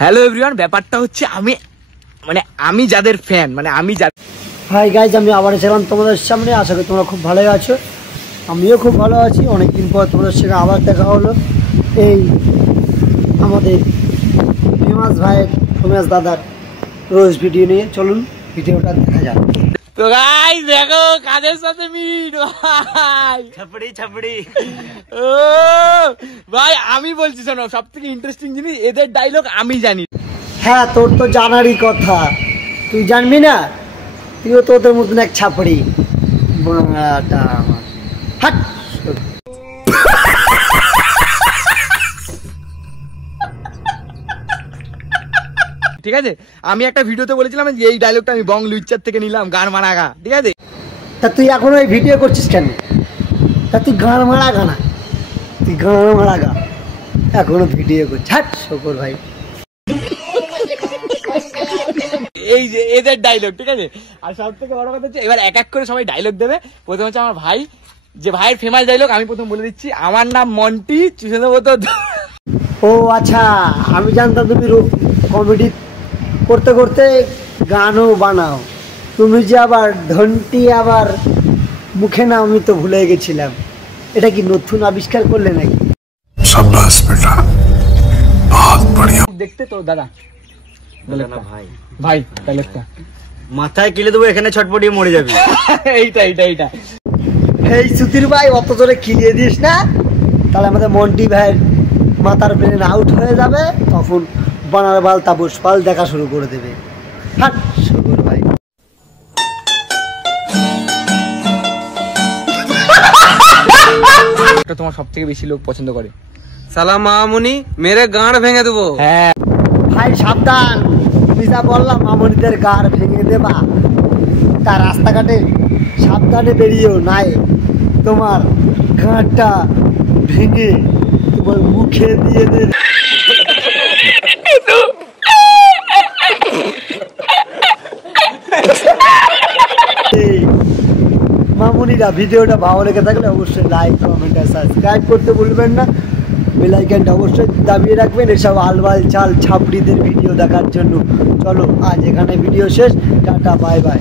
Hello everyone, ব্যাপারটা হচ্ছে আমি যাদের ফ্যান হাই গাইজ, আমি আবার এসেলাম তোমাদের সামনে। আশা করি তোমরা খুব ভালোই আছো, আমিও খুব ভালো আছি। অনেকদিন পর তোমাদের সঙ্গে আবার দেখা হলো এই আমাদের ফেমাস ভাইয়ের ফেমাস দাদার রোজ ভিডিও নিয়ে। চলুন ভিডিওটা দেখা যাক। তো গাইস দেখো কাদের সাথে মিট ভাই, ছাপড়ি ও ভাই আমি বলছি শোনো, সব থেকে ইন্টারেস্টিং জিনিস এদের ডায়লগ আমি জানি। হ্যাঁ, তোর তো জানারই কথা, তুই জানবি না? তুইও তো ওদের মতন এক ছাপড়ি। হাট। ঠিক আছে, আমি একটা ভিডিওতে বলেছিলাম যে এই ডায়লগটা আমি বং লুইচার থেকে নিলাম, গান মারাগা। ঠিক আছে, তা তুই এখনো এই ভিডিও করছিস কেন? তা তুই গান মারা গানা, তুই গান মারা গা এখনো ভিডিও করছিস? হাট শকর ভাই। এই যে এদের ডায়লগ, ঠিক আছে। আর সব থেকে বড় কথা হচ্ছে এবার এক এক করে সবাই ডায়লগ দেবে। প্রথম হচ্ছে আমার ভাই, যে ভাইয়ের ফেমাস ডায়লগ আমি প্রথম বলে দিচ্ছি, আমার নাম মন্টি, চুষে দেবো তো। ও আচ্ছা, আমি জানতাম তুমি কমেডি করতে করতে গানও বানাও। তুমি যে আবার ঘন্টি আবার মুখে না, আমি তো ভুলে গেছিলাম। এটা কি নতুন আবিষ্কার করলে নাকি? शाबाश बेटा, बहुत बढ़िया। দেখতে তো দাদা ভাই ভাই ডায়লগটা মাথায় কিলে দেবো, এখানে ছটপটিয়ে মরে যাবে। এইটা এই সুতির ভাই, অত জোরে খিলিয়ে দিস না, তাহলে আমাদের মন্টি ভাইয়ের মাথার ব্রেন আউট হয়ে যাবে। তখন বানার বাল তাপস পাল দেখা শুরু করে দেবে। হাট সুকুর ভাই। তোমার সব থেকে বেশি লোক পছন্দ করে সালা মামুনি মেরে গাঁড় ভেঙে দেবো। হ্যাঁ ভাই সাবধান, তুমি যা বললাম মামুনিদের গাড় ভেঙে দেবা, তার রাস্তাঘাটে সাবধানে বেরিয়েও নাই, তোমার গাঁটটা ভেঙে তোমার মুখে দিয়ে দে। মামুনিরা ভিডিওটা ভালো লেগে থাকলে অবশ্যই লাইক কমেন্ট আর সাবস্ক্রাইব করতে ভুলবেন না। বেল আইকনটা অবশ্যই দাবিয়ে রাখবেন এসব আলবাল চাল ছাপড়িদের ভিডিও দেখার জন্য। চলো আজ এখানে ভিডিও শেষ, টাটা বাই বাই।